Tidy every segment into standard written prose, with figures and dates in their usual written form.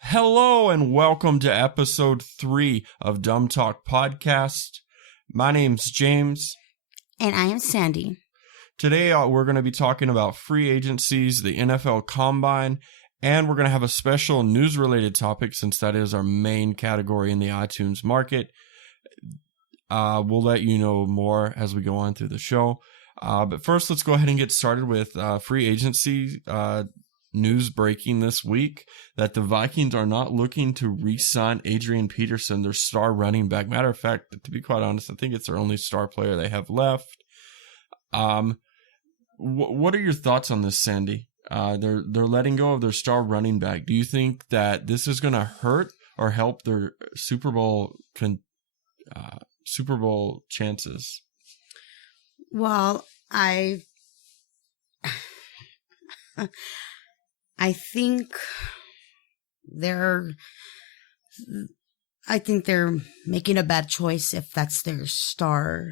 Hello and welcome to episode 3 of Dumb Talk Podcast. My name's James. And I am Sandy. Today we're going to be talking about free agencies, the NFL Combine, and we're going to have a special news-related topic since that is our main category in the iTunes market. We'll let you know more as we go on through the show. But first, let's go ahead and get started with free agency news breaking this week that the Vikings are not looking to re-sign Adrian Peterson, their star running back. Matter of fact, to be quite honest, I think it's their only star player they have left. What are your thoughts on this, Sandy? They're letting go of their star running back. Do you think that this is going to hurt or help their Super Bowl chances? Well, I think they're making a bad choice if that's their star.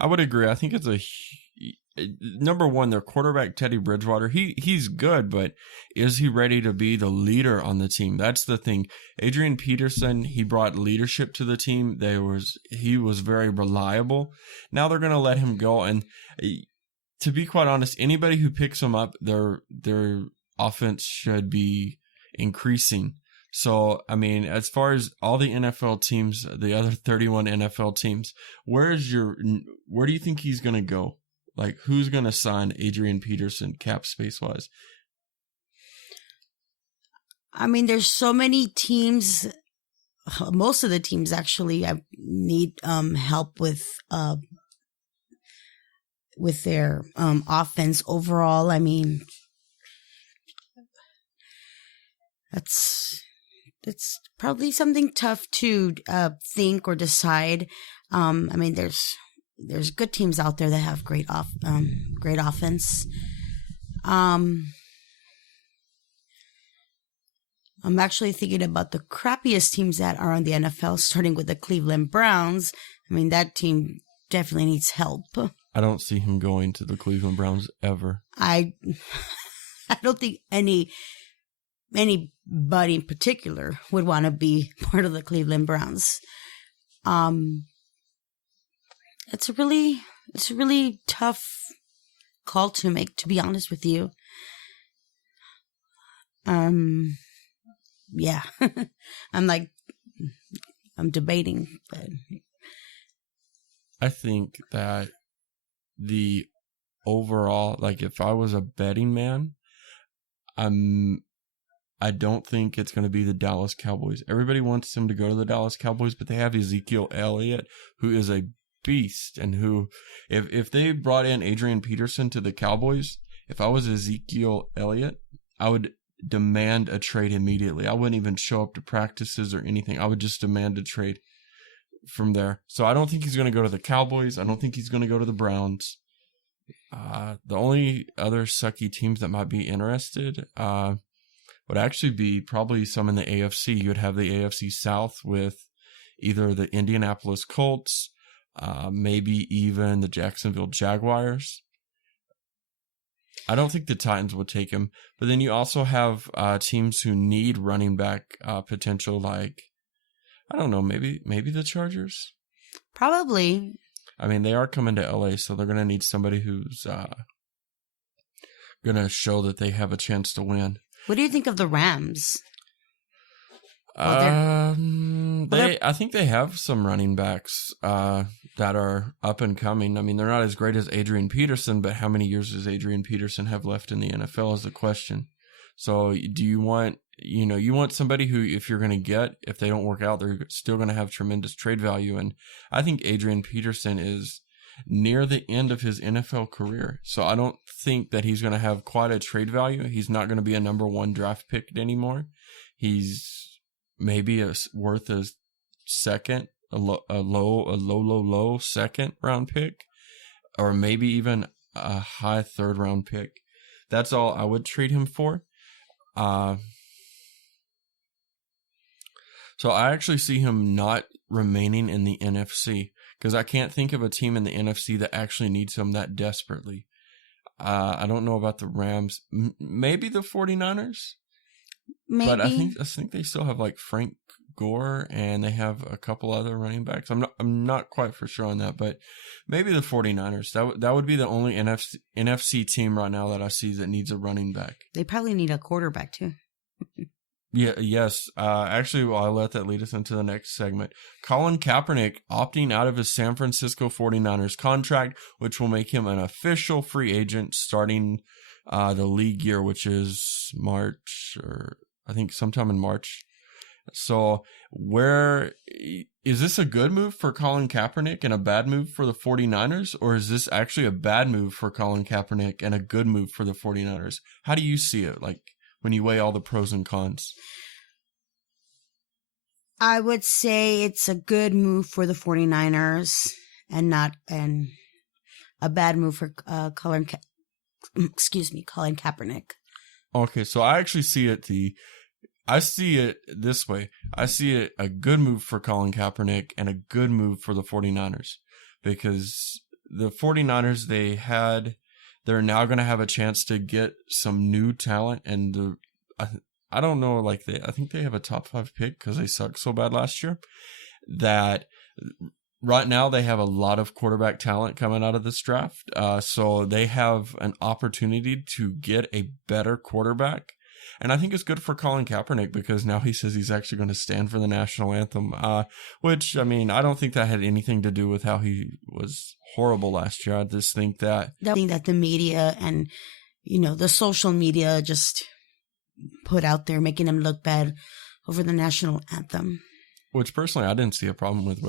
I would agree. I think it's number one, their quarterback, Teddy Bridgewater. He's good, but is he ready to be the leader on the team? That's the thing. Adrian Peterson, he brought leadership to the team. He was very reliable. Now they're going to let him go. And to be quite honest, anybody who picks him up, their offense should be increasing. So, I mean, as far as all the NFL teams, the other 31 NFL teams, where do you think he's going to go? Like, who's going to sign Adrian Peterson cap space wise? I mean, there's so many teams. Most of the teams actually need help with their offense overall. I mean, it's probably something tough to think or decide. I mean, there's good teams out there that have great offense. I'm actually thinking about the crappiest teams that are on the NFL, starting with the Cleveland Browns. I mean, that team definitely needs help. I don't see him going to the Cleveland Browns ever. I don't think anybody in particular would want to be part of the Cleveland Browns. It's a really tough call to make, to be honest with you. Yeah, I'm debating, but I think that the overall, like, if I was a betting man, I don't think it's going to be the Dallas Cowboys. Everybody wants him to go to the Dallas Cowboys, but they have Ezekiel Elliott, who is a beast, and who, if they brought in Adrian Peterson to the Cowboys, if I was Ezekiel Elliott, I would demand a trade immediately. I wouldn't even show up to practices or anything. I would just demand a trade from there. So I don't think he's going to go to the Cowboys. I don't think he's going to go to the Browns. The only other sucky teams that might be interested would actually be probably some in the AFC. You'd have the AFC South with either the Indianapolis Colts, maybe even the Jacksonville Jaguars. I don't think the Titans would take him. But then you also have teams who need running back potential, like, I don't know, maybe the Chargers? Probably. I mean, they are coming to LA, so they're going to need somebody who's going to show that they have a chance to win. What do you think of the Rams? I think they have some running backs that are up and coming. I mean, they're not as great as Adrian Peterson, but how many years does Adrian Peterson have left in the NFL is the question. So do you want somebody who, if they don't work out, they're still going to have tremendous trade value. And I think Adrian Peterson is near the end of his NFL career. So I don't think that he's going to have quite a trade value. He's not going to be a number 1 draft pick anymore. He's maybe worth a second, a low second round pick, or maybe even a high 3rd round pick. That's all I would trade him for. So I actually see him not remaining in the NFC, because I can't think of a team in the NFC that actually needs him that desperately. I don't know about the Rams. Maybe the 49ers? Maybe. But I think they still have like Frank Gore, and they have a couple other running backs. I'm not quite for sure on that, but maybe the 49ers. That would be the only NFC team right now that I see that needs a running back. They probably need a quarterback too. Yeah, yes. Actually, well, I'll let that lead us into the next segment. Colin Kaepernick opting out of his San Francisco 49ers contract, which will make him an official free agent starting the league year, which is March, or I think sometime in March. So is this a good move for Colin Kaepernick and a bad move for the 49ers? Or is this actually a bad move for Colin Kaepernick and a good move for the 49ers? How do you see it? Like, when you weigh all the pros and cons? I would say it's a good move for the 49ers and a bad move for Colin Kaepernick. Okay, so I actually see it this way. I see it a good move for Colin Kaepernick and a good move for the 49ers, because the 49ers, they're now going to have a chance to get some new talent, and I don't know, like I think they have a top 5 pick because they sucked so bad last year, that right now they have a lot of quarterback talent coming out of this draft. So they have an opportunity to get a better quarterback. And I think it's good for Colin Kaepernick, because now he says he's actually going to stand for the national anthem, which, I mean, I don't think that had anything to do with how he was horrible last year. I just think that the media and, the social media just put out there, making him look bad over the national anthem. Which personally, I didn't see a problem with.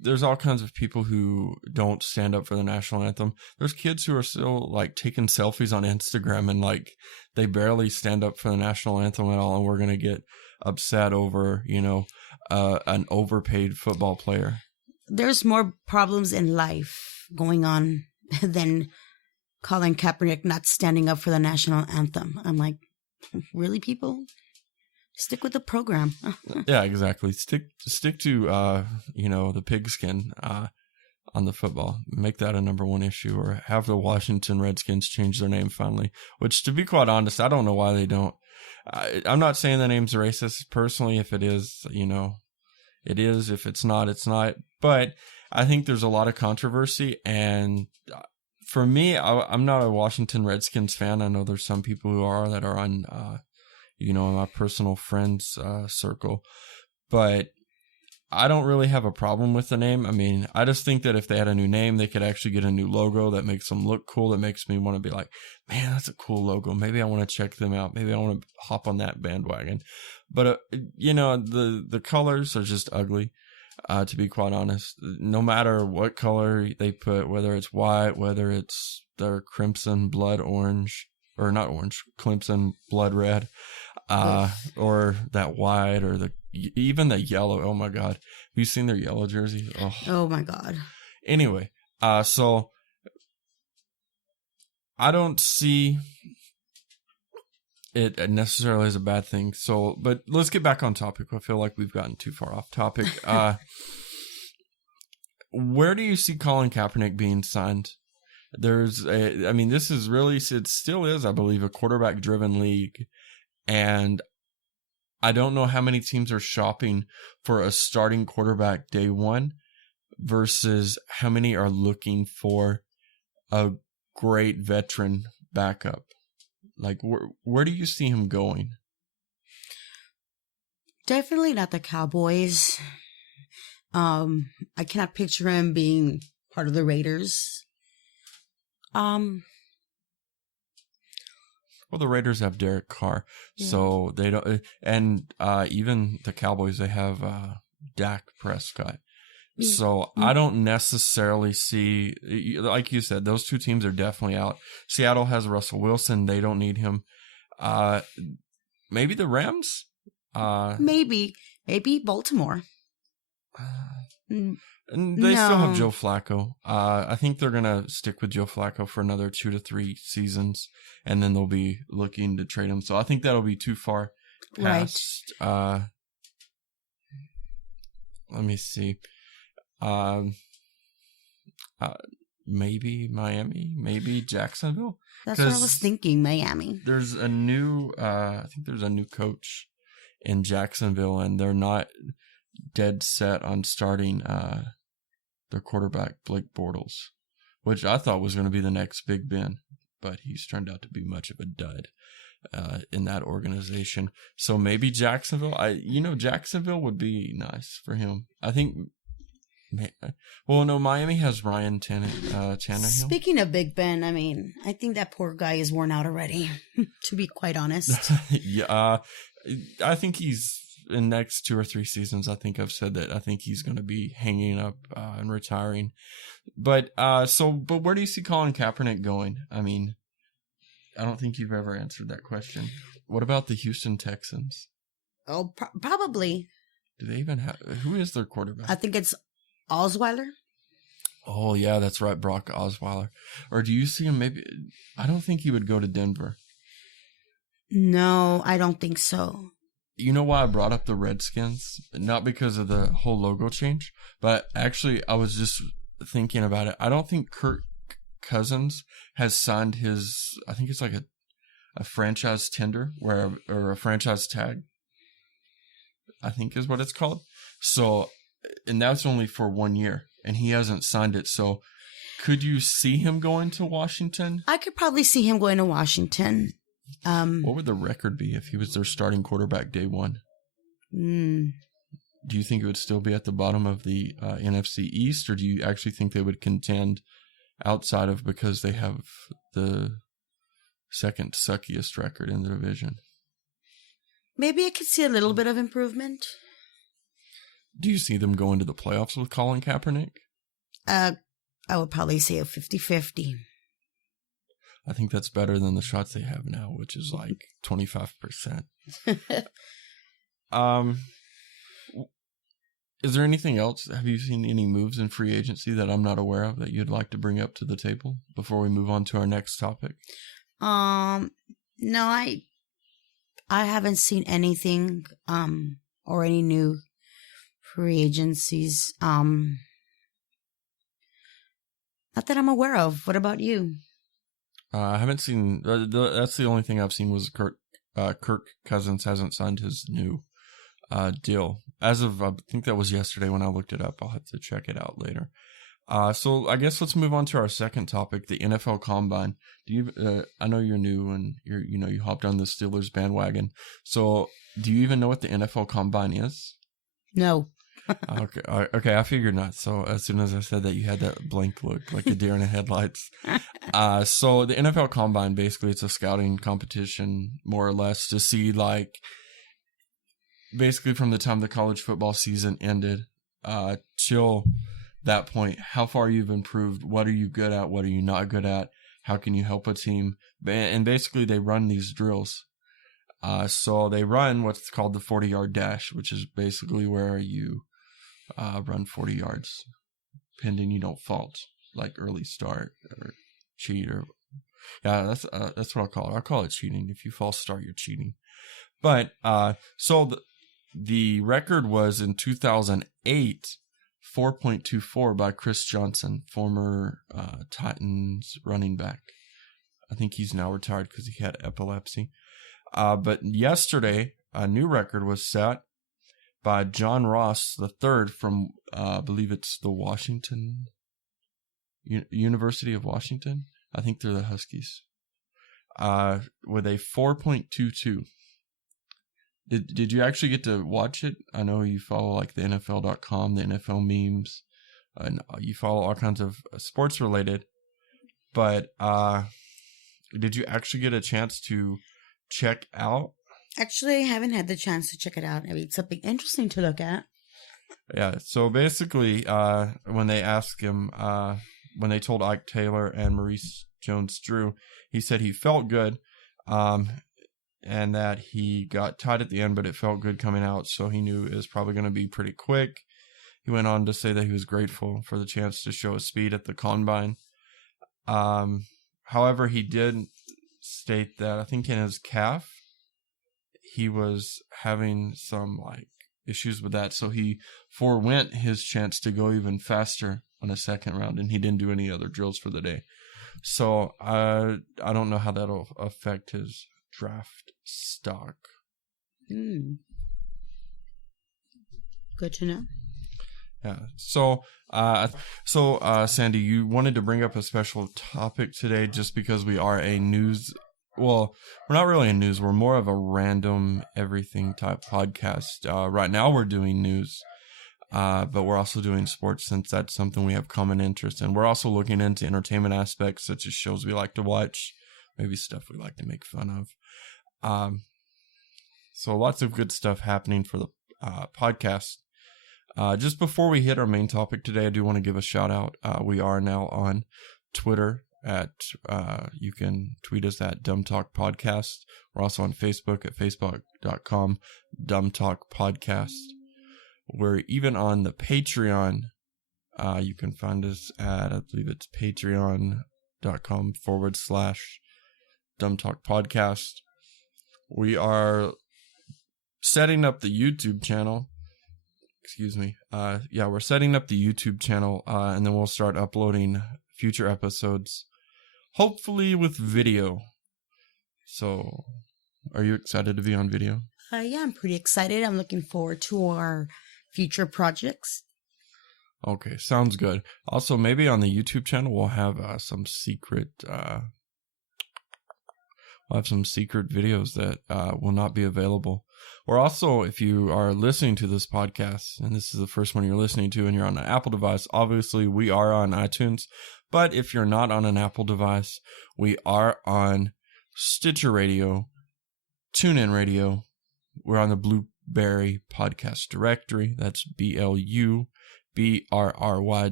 There's all kinds of people who don't stand up for the national anthem. There's kids who are still like taking selfies on Instagram, and like they barely stand up for the national anthem at all, and we're gonna get upset over an overpaid football player. There's more problems in life going on than Colin Kaepernick not standing up for the national anthem. I'm like, really, people? Stick with the program. Yeah, exactly. Stick to the pigskin on the football. Make that a number one issue, or have the Washington Redskins change their name finally. Which, to be quite honest, I don't know why they don't. I'm not saying the name's racist personally. If it is, it is. If it's not, it's not. But I think there's a lot of controversy, and for me, I'm not a Washington Redskins fan. I know there's some people who are that are on in my personal friends circle, but I don't really have a problem with the name. I mean, I just think that if they had a new name, they could actually get a new logo that makes them look cool, that makes me want to be like, man, that's a cool logo. Maybe I want to check them out. Maybe I want to hop on that bandwagon. But the colors are just ugly, to be quite honest. No matter what color they put, whether it's white, whether it's their crimson blood orange, or not orange, crimson blood red, or that white, or even the yellow. Oh my God. Have you seen their yellow jerseys? Oh my God. Anyway, so I don't see it necessarily as a bad thing. So, but let's get back on topic. I feel like we've gotten too far off topic. Where do you see Colin Kaepernick being signed? This is really, it still is, I believe, a quarterback driven league. And I don't know how many teams are shopping for a starting quarterback day one versus how many are looking for a great veteran backup. Like, where do you see him going? Definitely not the Cowboys. I cannot picture him being part of the Raiders. Well, the Raiders have Derek Carr, so they don't, and even the Cowboys, they have Dak Prescott. So I don't necessarily see, like you said, those two teams are definitely out. Seattle has Russell Wilson; they don't need him. Maybe the Rams. Maybe Baltimore. And they still have Joe Flacco. I think they're going to stick with Joe Flacco for another 2 to 3 seasons, and then they'll be looking to trade him. So I think that'll be too far past. Right. Let me see. Um, maybe Miami, maybe Jacksonville. That's what I was thinking, Miami. There's a new, I think there's a new coach in Jacksonville, and they're not dead set on starting their quarterback, Blake Bortles, which I thought was going to be the next Big Ben, but he's turned out to be much of a dud in that organization. So maybe Jacksonville. Jacksonville would be nice for him. I think. Well, no, Miami has Ryan Tannehill. Speaking of Big Ben, I mean, I think that poor guy is worn out already, to be quite honest. Yeah, I think he's in the next 2 or 3 seasons. I think I've said that. I think he's going to be hanging up and retiring. But where do you see Colin Kaepernick going? I mean, I don't think you've ever answered that question. What about the Houston Texans? Oh, probably. Do they even have? Who is their quarterback? I think it's Osweiler? Oh, yeah, that's right, Brock Osweiler. Or do you see him maybe? I don't think he would go to Denver. No, I don't think so. You know why I brought up the Redskins? Not because of the whole logo change, but actually I was just thinking about it. I don't think Kirk Cousins has signed his, I think it's like a franchise tender or a franchise tag, I think is what it's called. So, and that's only for 1 year, and he hasn't signed it. So, could you see him going to Washington? I could probably see him going to Washington. What would the record be if he was their starting quarterback day one? Do you think it would still be at the bottom of the NFC East, or do you actually think they would contend outside of because they have the second suckiest record in the division? Maybe I could see a little bit of improvement. Do you see them going to the playoffs with Colin Kaepernick? I would probably say a 50-50. I think that's better than the shots they have now, which is like 25%. Is there anything else? Have you seen any moves in free agency that I'm not aware of that you'd like to bring up to the table before we move on to our next topic? No, I haven't seen anything or any new free agencies. Not that I'm aware of. What about you? I haven't seen. That's the only thing I've seen was Kirk Cousins hasn't signed his new deal. As of, I think that was yesterday when I looked it up. I'll have to check it out later. So I guess let's move on to our second topic, the NFL Combine. Do you? I know you're new and you hopped on the Steelers bandwagon. So do you even know what the NFL Combine is? No. Okay, I figured not. So as soon as I said that, you had that blank look, like a deer in the headlights. So the NFL Combine, basically, it's a scouting competition, more or less, to see, like, basically from the time the college football season ended till that point, how far you've improved, what are you good at, what are you not good at, how can you help a team, and basically they run these drills. So they run what's called the 40-yard dash, which is basically where you run 40 yards, pending you don't fault, like early start or cheat or that's what I'll call it. I'll call it cheating. If you false start, you're cheating. But so the record was in 2008, 4.24 by Chris Johnson, former Titans running back. I think he's now retired because he had epilepsy. But yesterday, a new record was set by John Ross III from, I believe it's the University of Washington. I think they're the Huskies. With a 4.22. Did you actually get to watch it? I know you follow like the NFL.com, the NFL memes, and you follow all kinds of sports related. But did you actually get a chance to check out? Actually, I haven't had the chance to check it out. I mean, it's something interesting to look at. Yeah, so basically, when they asked him, when they told Ike Taylor and Maurice Jones-Drew, he said he felt good, and that he got tight at the end, but it felt good coming out, so he knew it was probably going to be pretty quick. He went on to say that he was grateful for the chance to show his speed at the Combine. However, he did state that I think in his calf, he was having some like issues with that, so he forewent his chance to go even faster on a second round, and he didn't do any other drills for the day. So I don't know how that'll affect his draft stock. Good to know. Yeah. So Sandy, you wanted to bring up a special topic today just because we are a news. Well, we're not really a news. We're more of a random everything type podcast. Right now we're doing news, but we're also doing sports since that's something we have common interest in. We're also looking into entertainment aspects such as shows we like to watch, maybe stuff we like to make fun of. So lots of good stuff happening for the podcast. Just before we hit our main topic today, I do want to give a shout out. We are now on Twitter at, you can tweet us at DumbtalkPodcast. We're also on Facebook at facebook.com, DumbtalkPodcast. We're even on the Patreon. You can find us at, I believe it's patreon.com/DumbtalkPodcast. We are setting up the YouTube channel. Excuse me. We're setting up the YouTube channel, and then we'll start uploading future episodes, hopefully with video. So, are you excited to be on video? Yeah, I'm pretty excited. I'm looking forward to our future projects. Okay, sounds good. Also, maybe on the YouTube channel we'll have some secret videos that will not be available. Or also, if you are listening to this podcast, and this is the first one you're listening to, and you're on an Apple device, obviously we are on iTunes. But if you're not on an Apple device, we are on Stitcher Radio, TuneIn Radio. We're on the Blueberry Podcast Directory. That's BLUBRRY.com.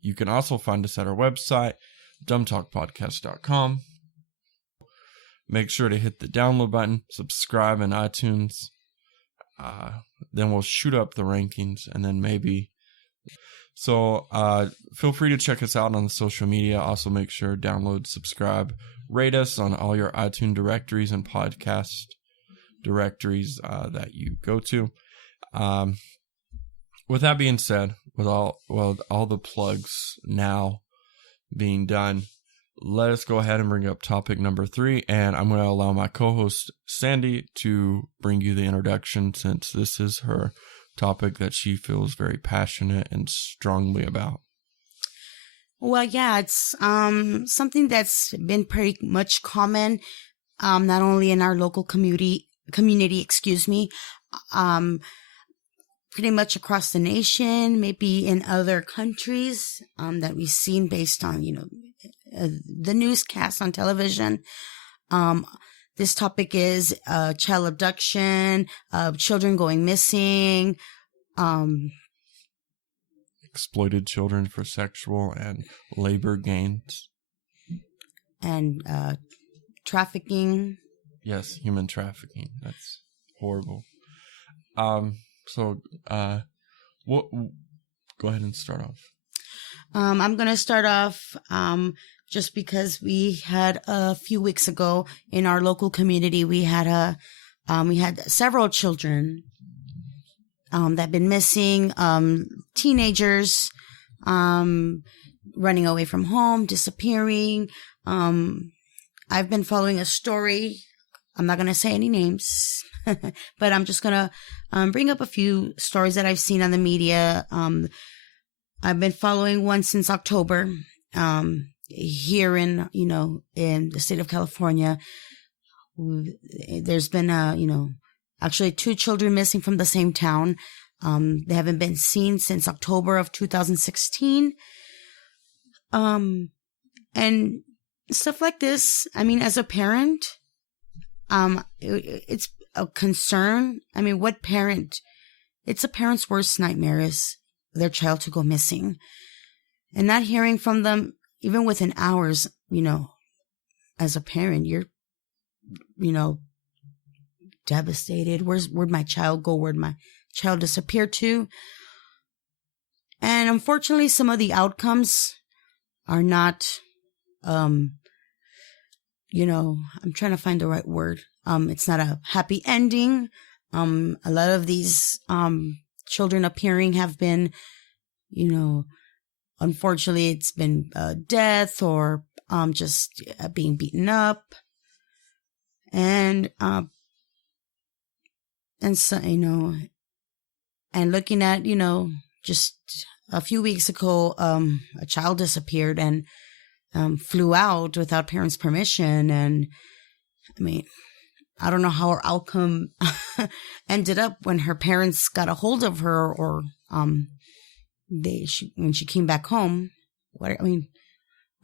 You can also find us at our website, DumbtalkPodcast.com. Make sure to hit the download button, subscribe in iTunes. Then we'll shoot up the rankings, and then maybe. So feel free to check us out on the social media. Also make sure download, subscribe, rate us on all your iTunes directories and podcast directories that you go to. With that being said, with all the plugs now being done, let us go ahead and bring up topic number 3, and I'm going to allow my co-host Sandy to bring you the introduction, since this is her topic that she feels very passionate and strongly about. Well, yeah, it's something that's been pretty much common, not only in our local community, pretty much across the nation, maybe in other countries that we've seen based on, the newscasts on television. This topic is child abduction, children going missing, exploited children for sexual and labor gains, and trafficking. Yes, human trafficking. That's horrible. So, go ahead and start off. I'm going to start off just because we had a few weeks ago in our local community, we had several children that have been missing, teenagers running away from home, disappearing. I've been following a story. I'm not going to say any names, but I'm just going to bring up a few stories that I've seen on the media. I've been following one since October, here in the state of California. There's been, actually 2 children missing from the same town. They haven't been seen since October of 2016. And stuff like this. I mean, as a parent, it's a concern. I mean, it's a parent's worst nightmare is their child to go missing, and not hearing from them even within hours. As a parent, you're devastated. Where'd my child go? Where'd my child disappear to? And unfortunately, some of the outcomes are not, I'm trying to find the right word. It's not a happy ending. A lot of these children appearing have been, unfortunately, it's been death or just being beaten up, and so and looking at just a few weeks ago, a child disappeared and flew out without parents' permission, and I mean, I don't know how her outcome ended up when her parents got a hold of her, or when she came back home. What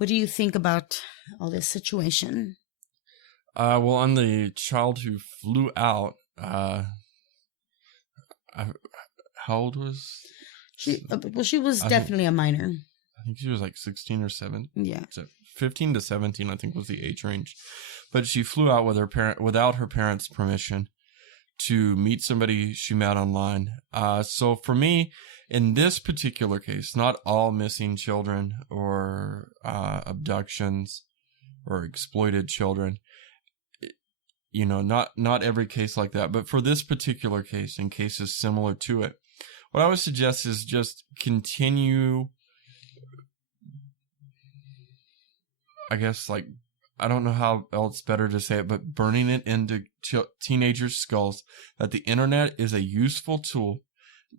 do you think about all this situation? Well, on the child who flew out, how old was she? She was definitely a minor. I think she was like 16 or 7. Yeah. So 15 to 17, I think, was the age range. But she flew out without her parents' permission to meet somebody she met online. So for me, in this particular case, not all missing children or abductions or exploited children, not every case like that. But for this particular case and cases similar to it, what I would suggest is just continue, I guess, I don't know how else better to say it, but burning it into teenagers' skulls that the internet is a useful tool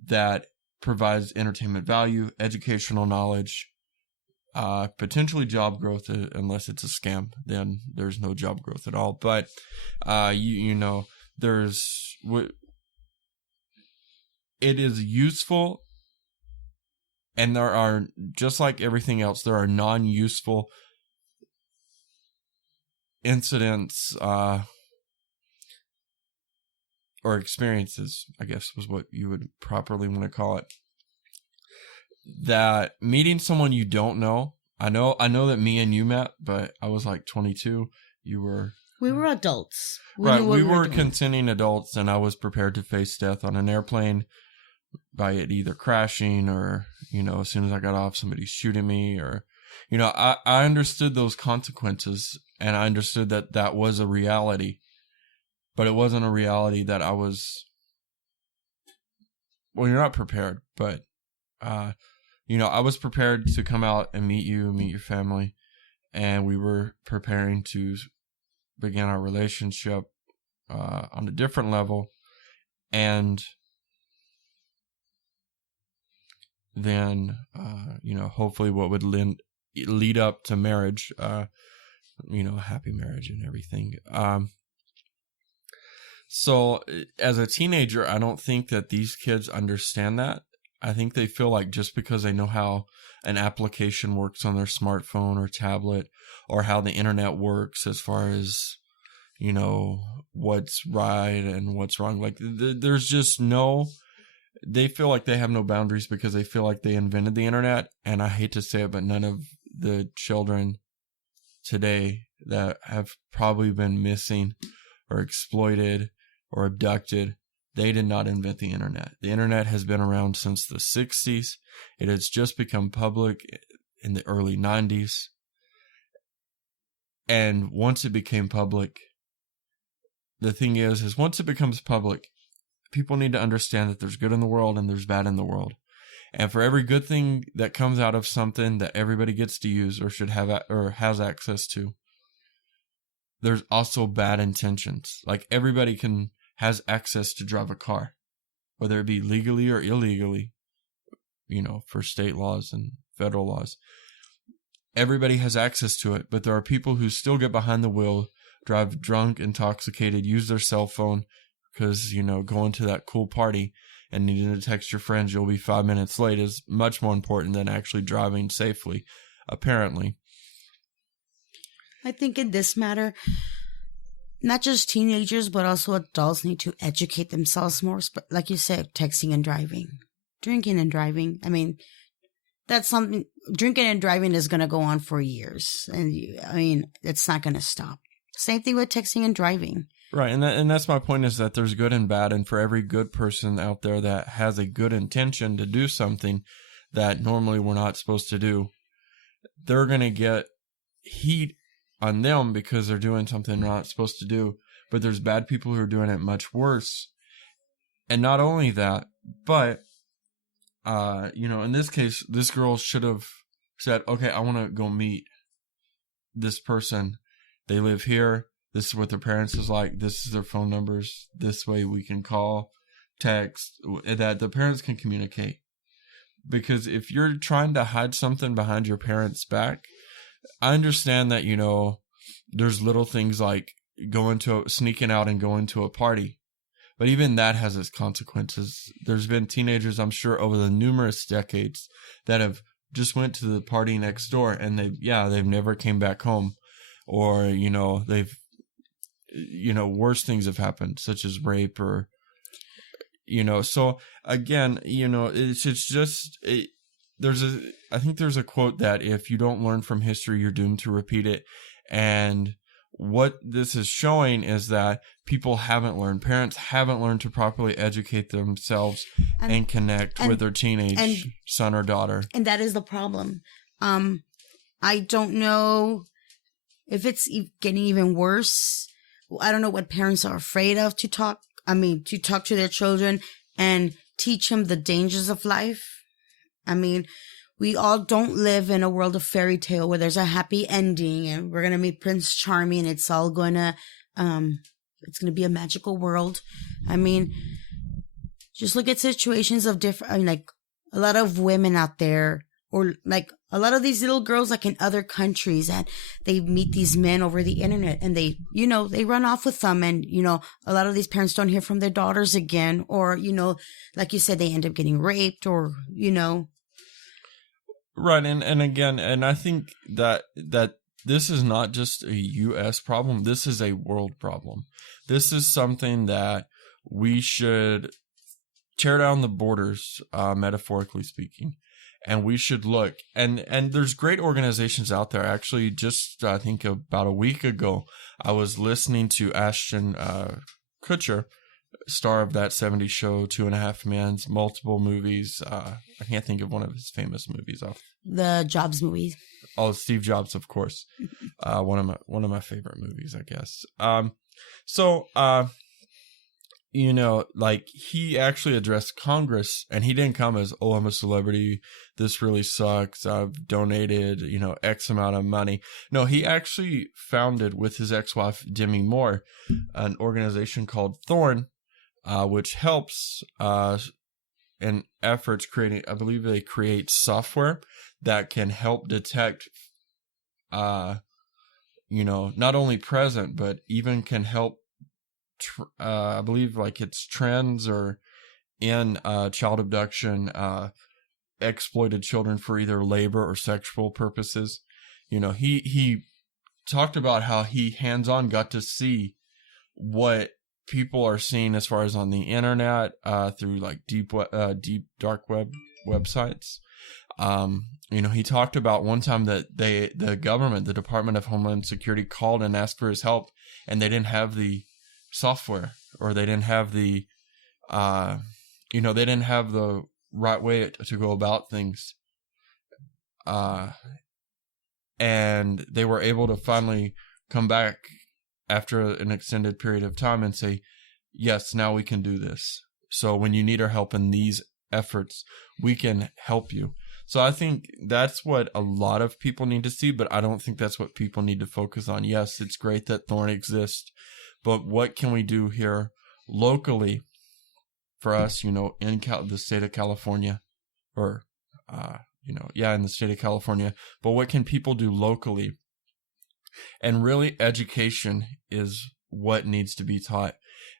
that provides entertainment value, educational knowledge, potentially job growth, unless it's a scam, then there's no job growth at all. But, it is useful, and there are, just like everything else, there are non-useful incidents or experiences, I guess was what you would properly want to call it, that meeting someone you don't know, I know that me and you met, but I was like 22. We were adults. We were consenting adults, and I was prepared to face death on an airplane by it either crashing or, as soon as I got off, somebody shooting me, or, I understood those consequences, and I understood that was a reality, but it wasn't a reality that I was, well, you're not prepared, but, I was prepared to come out and meet you, meet your family, and we were preparing to begin our relationship on a different level, and then, hopefully what would lead up to marriage, happy marriage and everything. So as a teenager, I don't think that these kids understand that. I think they feel like just because they know how an application works on their smartphone or tablet, or how the internet works as far as, what's right and what's wrong. Like there's just they feel like they have no boundaries because they feel like they invented the internet. And I hate to say it, but none of the children today that have probably been missing or exploited or abducted, they did not invent the internet. The internet has been around since the 60s. It has just become public in the early 90s. And once it became public, the thing is once it becomes public, people need to understand that there's good in the world and there's bad in the world. And for every good thing that comes out of something that everybody gets to use or should have or has access to, there's also bad intentions. Like everybody has access to drive a car, whether it be legally or illegally, for state laws and federal laws. Everybody has access to it, but there are people who still get behind the wheel, drive drunk, intoxicated, use their cell phone, because, going to that cool party and needing to text your friends you'll be 5 minutes late is much more important than actually driving safely, apparently. I think in this matter, not just teenagers, but also adults need to educate themselves more. Like you said, texting and driving, drinking and driving. I mean, that's something, drinking and driving is going to go on for years. And it's not going to stop. Same thing with texting and driving. Right, and that's my point, is that there's good and bad, and for every good person out there that has a good intention to do something that normally we're not supposed to do, they're going to get heat on them because they're doing something they're not supposed to do. But there's bad people who are doing it much worse, And not only that, but, in this case, this girl should have said, okay, I want to go meet this person. They live here. This is what their parents is like. This is their phone numbers. This way we can call, text, that the parents can communicate. Because if you're trying to hide something behind your parents' back, I understand that, there's little things like sneaking out and going to a party. But even that has its consequences. There's been teenagers, I'm sure, over the numerous decades that have just went to the party next door and they've never came back home. Or, worse things have happened, such as rape or, so again, it's just, I think there's a quote that if you don't learn from history, you're doomed to repeat it. And what this is showing is that people haven't learned, parents haven't learned to properly educate themselves and connect with their teenage son or daughter. And that is the problem. I don't know if it's getting even worse. I don't know what parents are afraid of to talk to their children and teach them the dangers of life. We all don't live in a world of fairy tale where there's a happy ending and we're going to meet Prince Charming and it's all going to, it's going to be a magical world. Just look at situations of different, like a lot of women out there, or like a lot of these little girls, like in other countries, and they meet these men over the internet and they run off with them. And, a lot of these parents don't hear from their daughters again, or, like you said, they end up getting raped or, Right. And again, and I think that this is not just a U.S. problem. This is a world problem. This is something that we should tear down the borders, metaphorically speaking. And we should look, and there's great organizations out there. Actually, just I think about a week ago, I was listening to Ashton Kutcher, star of that 70s show, 2.5 Men's, multiple movies. I can't think of one of his famous movies off. The Jobs movies. Oh, Steve Jobs, of course. One of my favorite movies, I guess. Like he actually addressed Congress, and he didn't come as, oh, I'm a celebrity, this really sucks, I've donated, X amount of money. No, he actually founded with his ex-wife, Demi Moore, an organization called Thorn, which helps in efforts creating, I believe they create software that can help detect, not only present, but even can help I believe like it's trends or in child abduction, exploited children for either labor or sexual purposes. He talked about how he hands-on got to see what people are seeing as far as on the internet, through like deep dark web websites. He talked about one time that the government, the Department of Homeland Security, called and asked for his help, and they didn't have the software, or they didn't have the they didn't have the right way to go about things, and they were able to finally come back after an extended period of time and say, yes, now we can do this. So when you need our help in these efforts, we can help you. So I think that's what a lot of people need to see, but I don't think that's what people need to focus on. Yes, it's great that Thorn exists, but what can we do here locally for us, in the state of California, or, in the state of California, but what can people do locally? And really, education is what needs to be taught.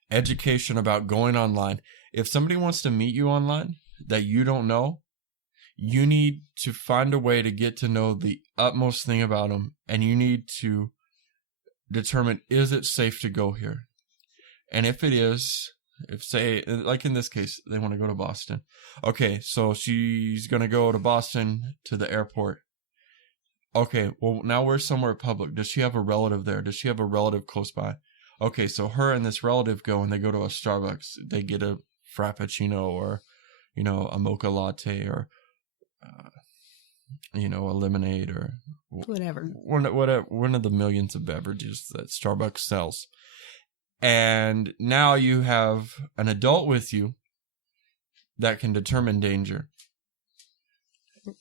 Education about going online. If somebody wants to meet you online that you don't know, you need to find a way to get to know the utmost thing about them, and you need to determine, is it safe to go here? And if it is, say, like in this case, they want to go to Boston. Okay, so she's going to go to Boston to the airport. Okay, well, now we're somewhere public. Does she have a relative there? Does she have a relative close by? Okay, so her and this relative go, and they go to a Starbucks. They get a Frappuccino, or, a mocha latte, or, a lemonade, or whatever. One of the millions of beverages that Starbucks sells. And now you have an adult with you that can determine danger. Right.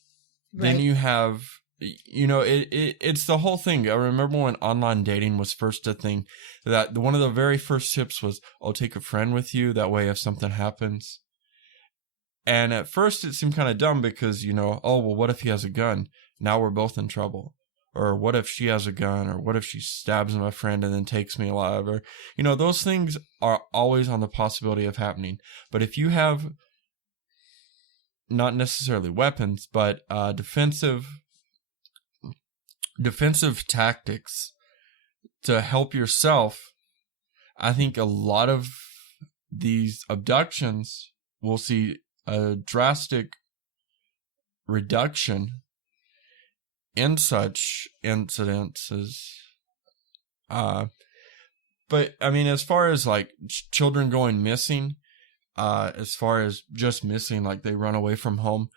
Then you have, it's the whole thing. I remember when online dating was first a thing, that one of the very first tips was, take a friend with you. That way if something happens. And at first it seemed kind of dumb because, what if he has a gun? Now we're both in trouble. Or what if she has a gun? Or what if she stabs my friend and then takes me alive? Or, those things are always on the possibility of happening. But if you have not necessarily weapons, but defensive tactics to help yourself, I think a lot of these abductions will see a drastic reduction in such incidences. But I mean, as far as like children going missing, as far as just missing, like they run away from home,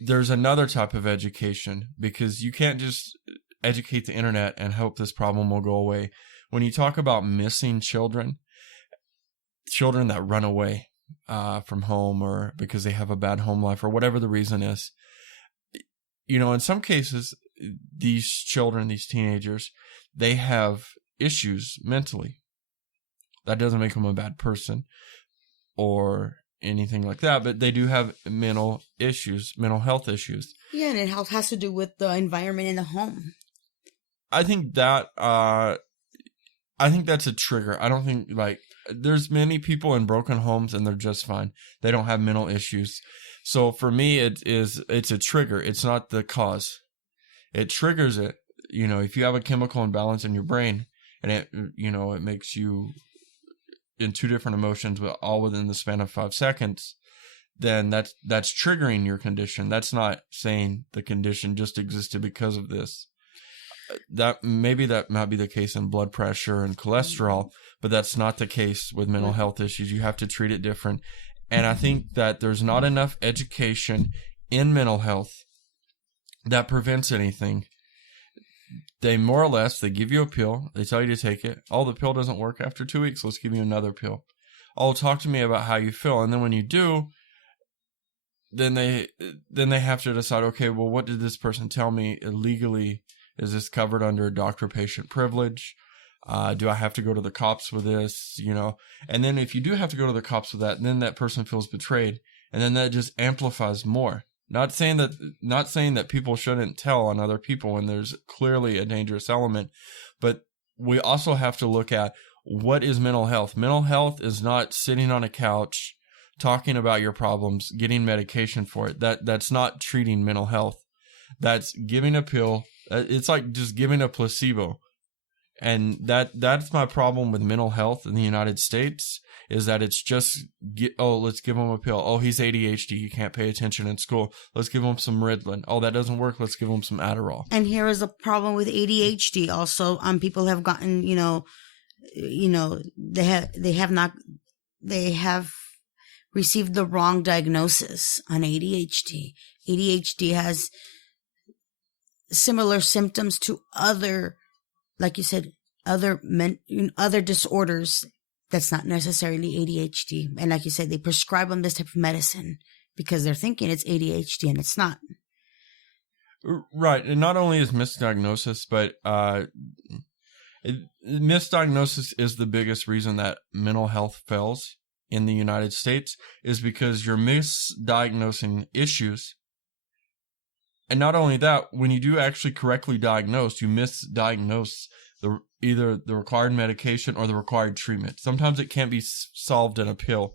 there's another type of education, because you can't just educate the internet and hope this problem will go away. When you talk about missing children that run away from home, or because they have a bad home life, or whatever the reason is, in some cases, these children, these teenagers, they have issues mentally. That doesn't make them a bad person or anything like that, but they do have mental health issues. Yeah, and it has to do with the environment in the home. I think that's a trigger. I don't think, like, there's many people in broken homes and they're just fine. They don't have mental issues. So for me, it's a trigger. It's not the cause. It triggers it. If you have a chemical imbalance in your brain and it makes you in two different emotions, all within the span of 5 seconds, then that's triggering your condition. That's not saying the condition just existed because of this. That might be the case in blood pressure and cholesterol, but that's not the case with mental health issues. You have to treat it different. And I think that there's not enough education in mental health that prevents anything. They more or less, they give you a pill. They tell you to take it. The pill doesn't work after 2 weeks. Let's give you another pill. Talk to me about how you feel. And then when you do, then they have to decide, okay, well, what did this person tell me legally? Is this covered under doctor-patient privilege? Do I have to go to the cops with this? And then if you do have to go to the cops with that, then that person feels betrayed. And then that just amplifies more. Not saying that people shouldn't tell on other people when there's clearly a dangerous element, but we also have to look at what is mental health. Mental health is not sitting on a couch talking about your problems, getting medication for it. That's not treating mental health. That's giving a pill. It's like just giving a placebo. And that's my problem with mental health in the United States, is that it's just, let's give him a pill. He's ADHD. He can't pay attention in school. Let's give him some Ritalin. That doesn't work. Let's give him some Adderall. And here is a problem with ADHD also. People have gotten, they have received the wrong diagnosis on ADHD. ADHD has similar symptoms to other, like you said, other disorders. That's not necessarily ADHD. And like you said, they prescribe them this type of medicine because they're thinking it's ADHD and it's not. Right. And not only is misdiagnosis, but misdiagnosis is the biggest reason that mental health fails in the United States, is because you're misdiagnosing issues. And not only that, when you do actually correctly diagnose, you misdiagnose either the required medication or the required treatment. Sometimes it can't be solved in a pill.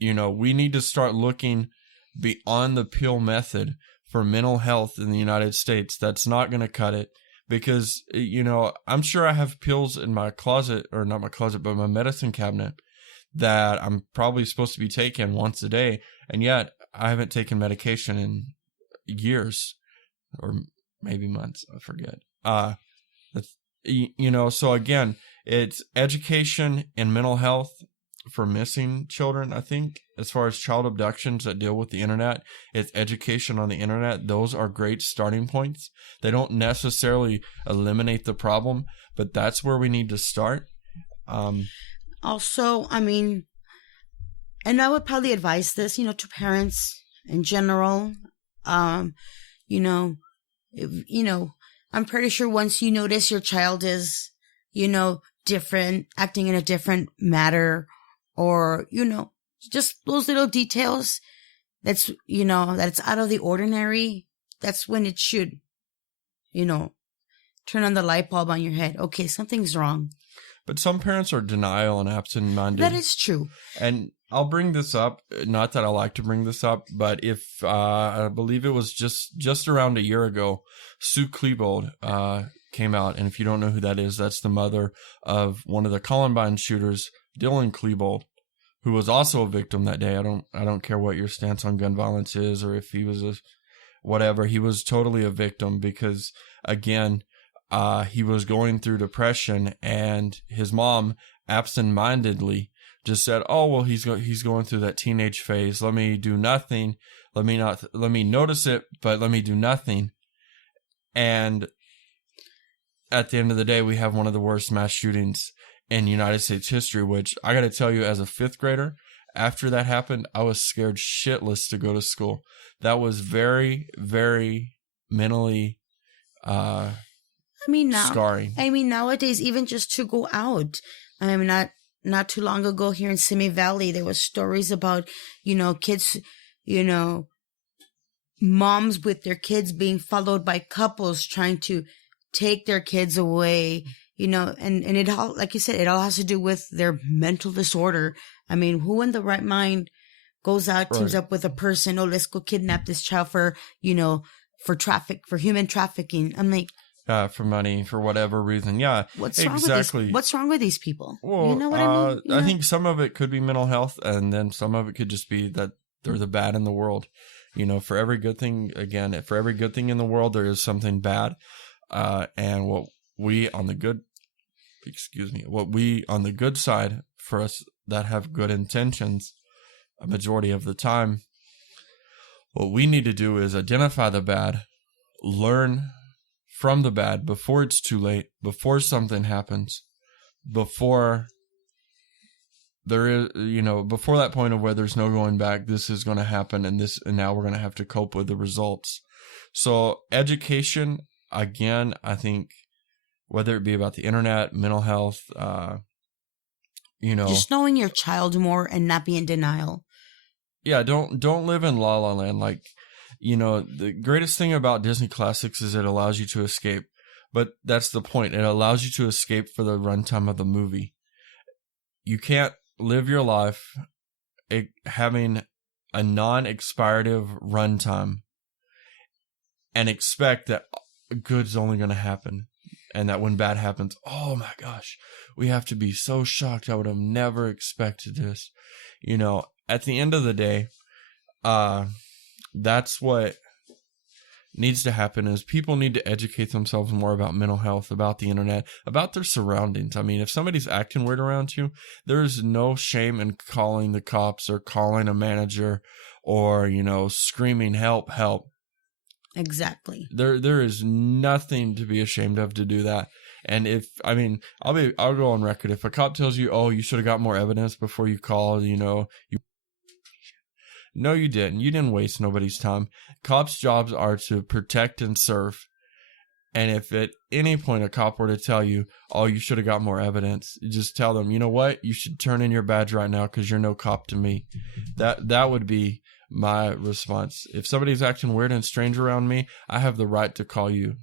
We need to start looking beyond the pill method for mental health in the United States. That's not going to cut it, because, I'm sure I have pills in my closet, or not my closet, but my medicine cabinet, that I'm probably supposed to be taking once a day. And yet I haven't taken medication in years, or maybe months. I forget. So again, it's education in mental health for missing children. I think as far as child abductions that deal with the internet, it's education on the internet. Those are great starting points. They don't necessarily eliminate the problem, but that's where we need to start. Also, I mean, and I would probably advise this, to parents in general. You know, I'm pretty sure once you notice your child is, different, acting in a different manner, or, just those little details that it's out of the ordinary, that's when it should, turn on the light bulb on your head. Okay, something's wrong. But some parents are denial and absent-minded. That is true. And I'll bring this up, not that I like to bring this up, but if I believe it was just around a year ago, Sue Klebold came out, and if you don't know who that is, that's the mother of one of the Columbine shooters, Dylan Klebold, who was also a victim that day. I don't care what your stance on gun violence is, or if he was whatever. He was totally a victim because, again, he was going through depression, and his mom absent-mindedly just said, "Oh, well, he's going through that teenage phase. Let me do nothing. Let me notice it, but let me do nothing." And at the end of the day, we have one of the worst mass shootings in United States history, which I got to tell you, as a fifth grader, after that happened, I was scared shitless to go to school. That was very, very mentally scarring. I mean, nowadays, even just to go out, I mean, not too long ago here in Simi Valley, there was stories about, kids, moms with their kids being followed by couples trying to take their kids away, and it all, like you said, it all has to do with their mental disorder. I mean, who in the right mind goes out, teams up with a person, oh, let's go kidnap this child for human trafficking. I'm like, for money, for whatever reason. Yeah, what's exactly. What's wrong with these people? Well, you know what I mean? I think some of it could be mental health, and then some of it could just be that they're the bad in the world. For every good thing, in the world, there is something bad. And what we on the good side, for us that have good intentions, a majority of the time, what we need to do is identify the bad, learn from the bad before it's too late, before something happens, before there is, before that point of where there's no going back. This is going to happen, and now we're going to have to cope with the results. So education, again, I think, whether it be about the internet, mental health, just knowing your child more and not be in denial. Yeah, don't live in la la land. Like, the greatest thing about Disney Classics is it allows you to escape. But that's the point. It allows you to escape for the runtime of the movie. You can't live your life having a non-expirative runtime and expect that good's only going to happen. And that when bad happens, oh my gosh, we have to be so shocked. I would have never expected this. At the end of the day, that's what needs to happen, is people need to educate themselves more about mental health, about the internet, about their surroundings. I mean, if somebody's acting weird around you, there's no shame in calling the cops or calling a manager or, screaming, help, help. Exactly. There is nothing to be ashamed of to do that. And I'll go on record. If a cop tells you, oh, you should have got more evidence before you called, no, you didn't. You didn't waste nobody's time. Cops' jobs are to protect and serve. And if at any point a cop were to tell you, oh, you should have got more evidence, just tell them, you know what? You should turn in your badge right now because you're no cop to me. That would be my response. If somebody's acting weird and strange around me, I have the right to call you.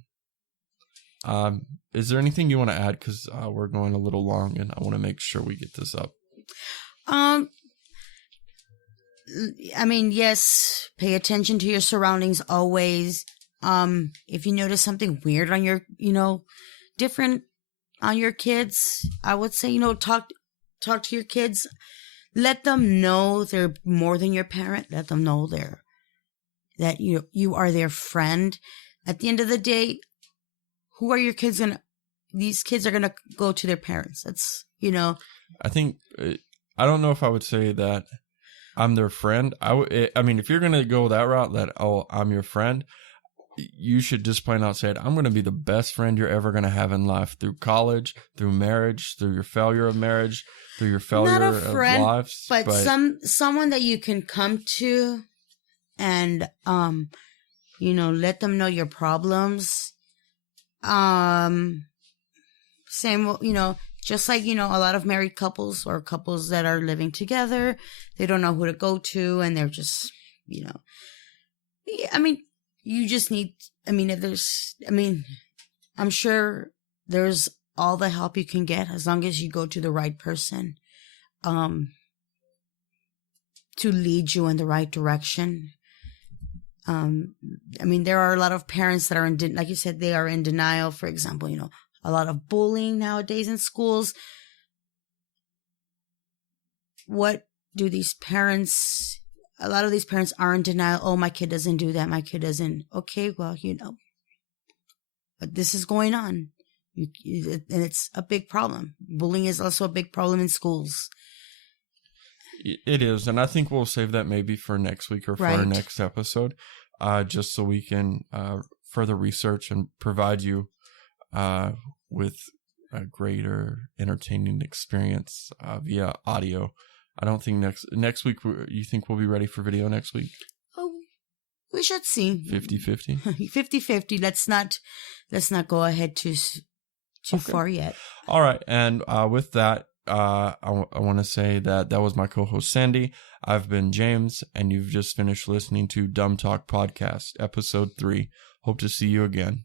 Is there anything you want to add? Because we're going a little long and I want to make sure we get this up. Yes, pay attention to your surroundings always. If you notice something weird on your, different on your kids, I would say, talk to your kids. Let them know they're more than your parent. Let them know that you are their friend. At the end of the day, who are your kids these kids are going to go to their parents. That's, I think, I don't know if I would say that I'm their friend. If you're going to go that route, that, oh, I'm your friend, you should just plain out say it. I'm going to be the best friend you're ever going to have in life, through college, through marriage, through your failure of marriage, through your failure Not a friend, of lives. but someone that you can come to and, let them know your problems. Same, just like, a lot of married couples or couples that are living together, they don't know who to go to, and they're just, you just need, I'm sure there's all the help you can get as long as you go to the right person, to lead you in the right direction. There are a lot of parents that are like you said, they are in denial. For example, a lot of bullying nowadays in schools. What do these parents, a lot of these parents are in denial. Oh, my kid doesn't do that. My kid doesn't. Okay, well, but this is going on. And it's a big problem. Bullying is also a big problem in schools. It is. And I think we'll save that maybe for next week or for our next episode, just so we can further research and provide you with a greater entertaining experience via audio. I don't think next week, you think we'll be ready for video next week? Oh, we should see. 50-50? 50-50. Let's not go ahead too far yet. All right. And with that, I want to say that was my co-host Sandy. I've been James, and you've just finished listening to Dumb Talk Podcast, episode 3. Hope to see you again.